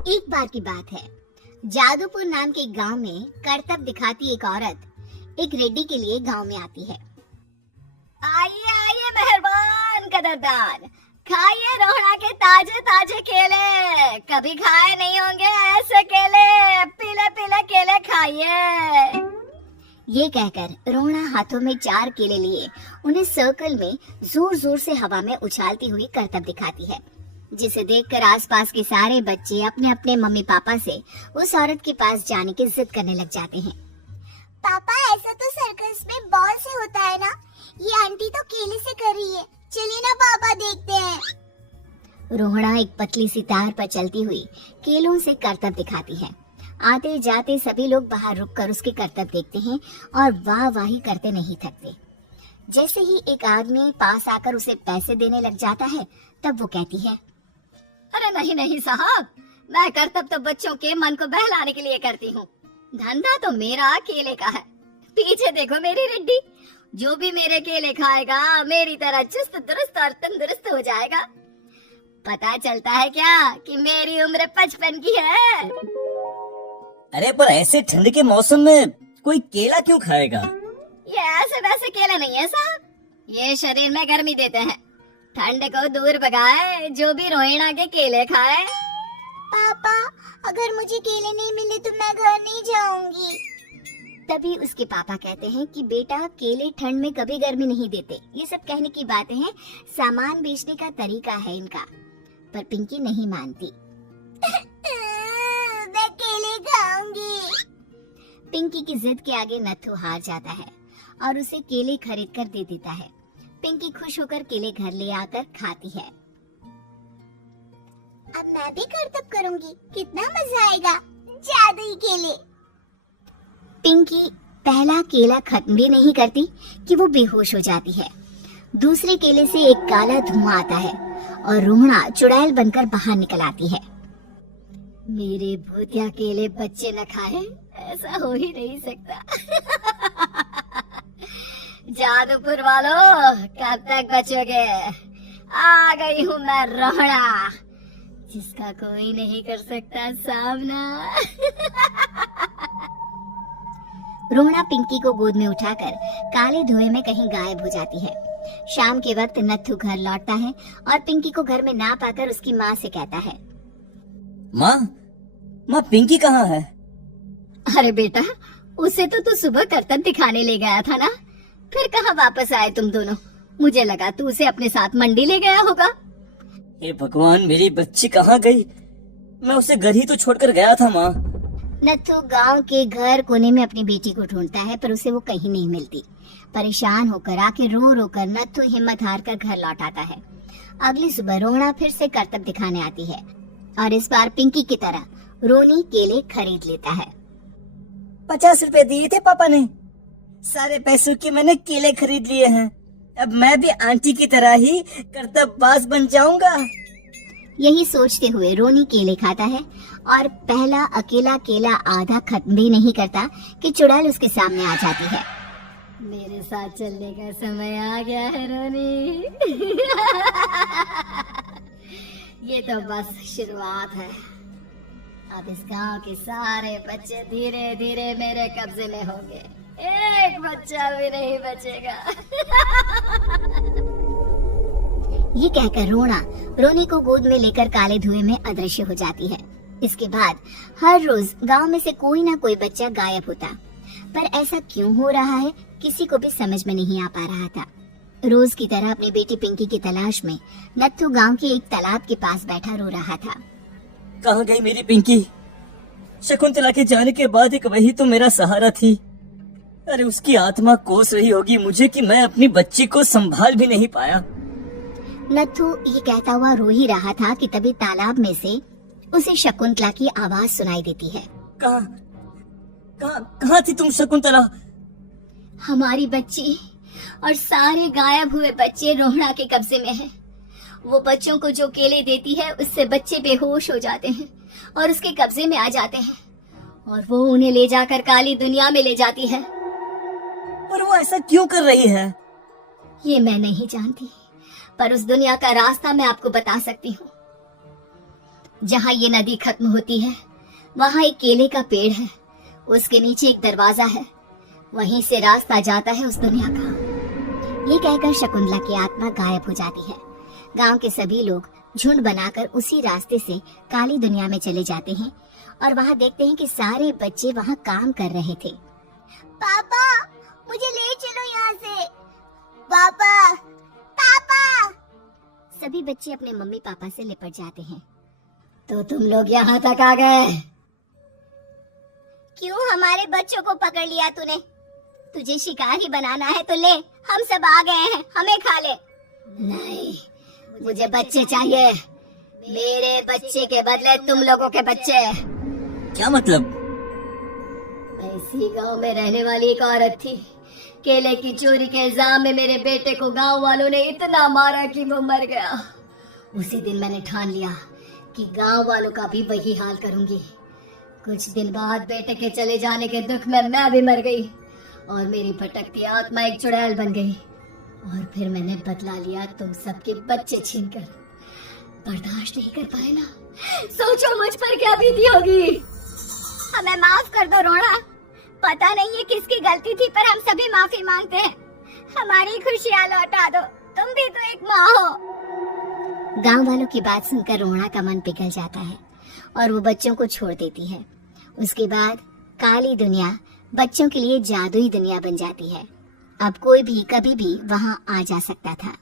एक बार की बात है, जादूपुर नाम के गांव में करतब दिखाती एक औरत एक रेड्डी के लिए गांव में आती है। आइए आइए मेहरबान कदरदान, खाइए रोहड़ा के ताजे ताजे केले, कभी खाए नहीं होंगे ऐसे केले, पीले पीले केले खाइए। ये कहकर रोहड़ा हाथों में 4 केले लिए उन्हें सर्कल में जोर जोर से हवा में उछालती हुई करतब दिखाती है, जिसे देखकर आसपास के सारे बच्चे अपने अपने मम्मी पापा से उस औरत के पास जाने की जिद करने लग जाते हैं। पापा ऐसा तो सर्कस में बॉल से होता है ना, ये आंटी तो केले से कर रही है, चलिए ना पापा देखते हैं। रोहड़ा एक पतली सी तार पर चलती हुई केलों से करतब दिखाती है। आते जाते सभी लोग बाहर रुककर उसके करतब देखते हैं और वाह वाही करते नहीं थकते। जैसे ही एक आदमी पास आकर उसे पैसे देने लग जाता है, तब वो कहती है, अरे नहीं नहीं साहब, मैं करतब तो बच्चों के मन को बहलाने के लिए करती हूँ, धंधा तो मेरा केले का है। पीछे देखो मेरी रेड्डी, जो भी मेरे केले खाएगा मेरी तरह चुस्त दुरुस्त और तंदुरुस्त हो जाएगा। पता चलता है क्या कि मेरी उम्र 55 की है। अरे पर ऐसे ठंड के मौसम में कोई केला क्यों खाएगा? ये ऐसे वैसे केले नहीं है साहब, ये शरीर में गर्मी देते हैं, ठंड को दूर भगाए, जो भी रोहिणा के केले खाए। पापा अगर मुझे केले नहीं मिले तो मैं घर नहीं जाऊंगी। तभी उसके पापा कहते हैं कि बेटा केले ठंड में कभी गर्मी नहीं देते, ये सब कहने की बातें हैं, सामान बेचने का तरीका है इनका। पर पिंकी नहीं मानती। मैं केले खाऊंगी। पिंकी की जिद के आगे नत्थू हार जाता है और उसे केले खरीद कर दे देता है। पिंकी खुश होकर केले घर ले आकर खाती है। अब मैं भी करतब करूंगी, कितना मजा आएगा, जादुई केले। पिंकी पहला केला खत्म भी नहीं करती कि वो बेहोश हो जाती है। दूसरे केले से एक काला धुआं आता है और रोहड़ा चुड़ैल बनकर बाहर निकल आती है। मेरे भूतिया केले बच्चे न खाए, ऐसा हो ही नहीं सकता। जादूपुर वालों, कब तक बचोगे? आ गई हूँ मैं रोहड़ा, जिसका कोई नहीं कर सकता सामना। रोहड़ा पिंकी को गोद में उठाकर काले धुएं में कहीं गायब हो जाती है। शाम के वक्त नत्थू घर लौटता है और पिंकी को घर में ना पाकर उसकी माँ से कहता है, माँ पिंकी कहाँ है? अरे बेटा, उसे तो तू सुबह करतब दिखाने ले गया था ना, फिर कहाँ वापस आए तुम दोनों? मुझे लगा तू उसे अपने साथ मंडी ले गया होगा। हे भगवान, मेरी बच्ची कहाँ गई? मैं उसे घर ही तो छोड़कर गया था माँ। नत्थू गांव के घर कोने में अपनी बेटी को ढूंढता है, पर उसे वो कहीं नहीं मिलती। परेशान होकर आखिर रो रो कर नत्थू हिम्मत हार कर घर लौट आता है। अगली सुबह रोहड़ा फिर से करतब दिखाने आती है और इस बार पिंकी की तरह रोनी केले खरीद लेता है। 50 रुपए दिए थे पापा ने, सारे पैसों के मैंने केले खरीद लिए हैं। अब मैं भी आंटी की तरह ही करतबबाज बन जाऊंगा। यही सोचते हुए रोनी केले खाता है और पहला अकेला केला आधा खत्म भी नहीं करता कि चुड़ैल उसके सामने आ जाती है। मेरे साथ चलने का समय आ गया है रोनी। ये तो बस शुरुआत है, अब इस गांव के सारे बच्चे धीरे धीरे मेरे कब्जे में होंगे, एक बच्चा भी नहीं बचेगा। ये कहकर रोनी को गोद में लेकर काले धुएं में अदृश्य हो जाती है। इसके बाद हर रोज गांव में से कोई ना कोई बच्चा गायब होता, पर ऐसा क्यों हो रहा है किसी को भी समझ में नहीं आ पा रहा था। रोज की तरह अपनी बेटी पिंकी की तलाश में नत्थू गांव के एक तालाब के पास बैठा रो रहा था। कहाँ गई मेरी पिंकी? शकुंतला के जाने के बाद एक वही तो मेरा सहारा थी। अरे उसकी आत्मा कोस रही होगी मुझे कि मैं अपनी बच्ची को संभाल भी नहीं पाया। नत्थू ये कहता हुआ रो ही रहा था कि तभी तालाब में से उसे शकुंतला की आवाज सुनाई देती है। कहाँ थी तुम शकुंतला? हमारी बच्ची और सारे गायब हुए बच्चे रोहड़ा के कब्जे में हैं। वो बच्चों को जो केले देती है उससे बच्चे बेहोश हो जाते हैं और उसके कब्जे में आ जाते हैं और वो उन्हें ले जाकर काली दुनिया में ले जाती है। पर वो ऐसा क्यों कर रही है? ये मैं नहीं जानती, पर उस दुनिया का रास्ता मैं आपको बता सकती हूँ। जहाँ ये नदी खत्म होती है वहाँ एक केले का पेड़ है, उसके नीचे एक दरवाजा है, वहीं से रास्ता जाता है उस दुनिया का। ये कहकर शकुंतला की आत्मा गायब हो जाती है। गांव के सभी लोग झुंड बनाकर उसी रास्ते से काली दुनिया में चले जाते हैं और वहाँ देखते हैं कि सारे बच्चे वहाँ काम कर रहे थे। पापा मुझे ले चलो यहाँ से। पापा पापा। सभी बच्चे अपने मम्मी पापा से लिपट जाते हैं। तो तुम लोग यहाँ तक आ गए? क्यों हमारे बच्चों को पकड़ लिया तूने? तुझे शिकार ही बनाना है तो ले, हम सब आ गए हैं, हमें खा ले। नहीं, मुझे बच्चे चाहिए। मेरे बच्चे के बदले तुम लोगों के बच्चे। क्या मतलब? ऐसी गांव में रहने वाली एक औरत थी। केले की चोरी के इल्जाम में मेरे बेटे को गांव वालों ने इतना मारा कि वो मर गया। उसी दिन मैंने ठान लिया कि गांव वालों का भी वही हाल करूंगी। कुछ दिन बाद बेटे के चले जाने के दुख में मैं भी मर गई और मेरी भटकती आत्मा एक चुड़ैल बन गई। और फिर मैंने बदला लिया तुम सबके बच्चे छीनकर। बर्दाश्त नहीं कर पाए ना? सोचो मुझ पर क्या बीती होगी। हमें माफ कर दो रोना। पता नहीं है किसकी गलती थी, पर हम सभी माफी मांगते हैं। हमारी खुशियाँ लौटा दो, तुम भी तो एक माँ हो। गांव वालों की बात सुनकर रोना का मन पिघल जाता है और वो बच्चों को छोड़ देती है। उसके बाद काली दुनिया बच्चों के लिए जादुई दुनिया बन जाती है। अब कोई भी कभी भी वहां आ जा सकता था।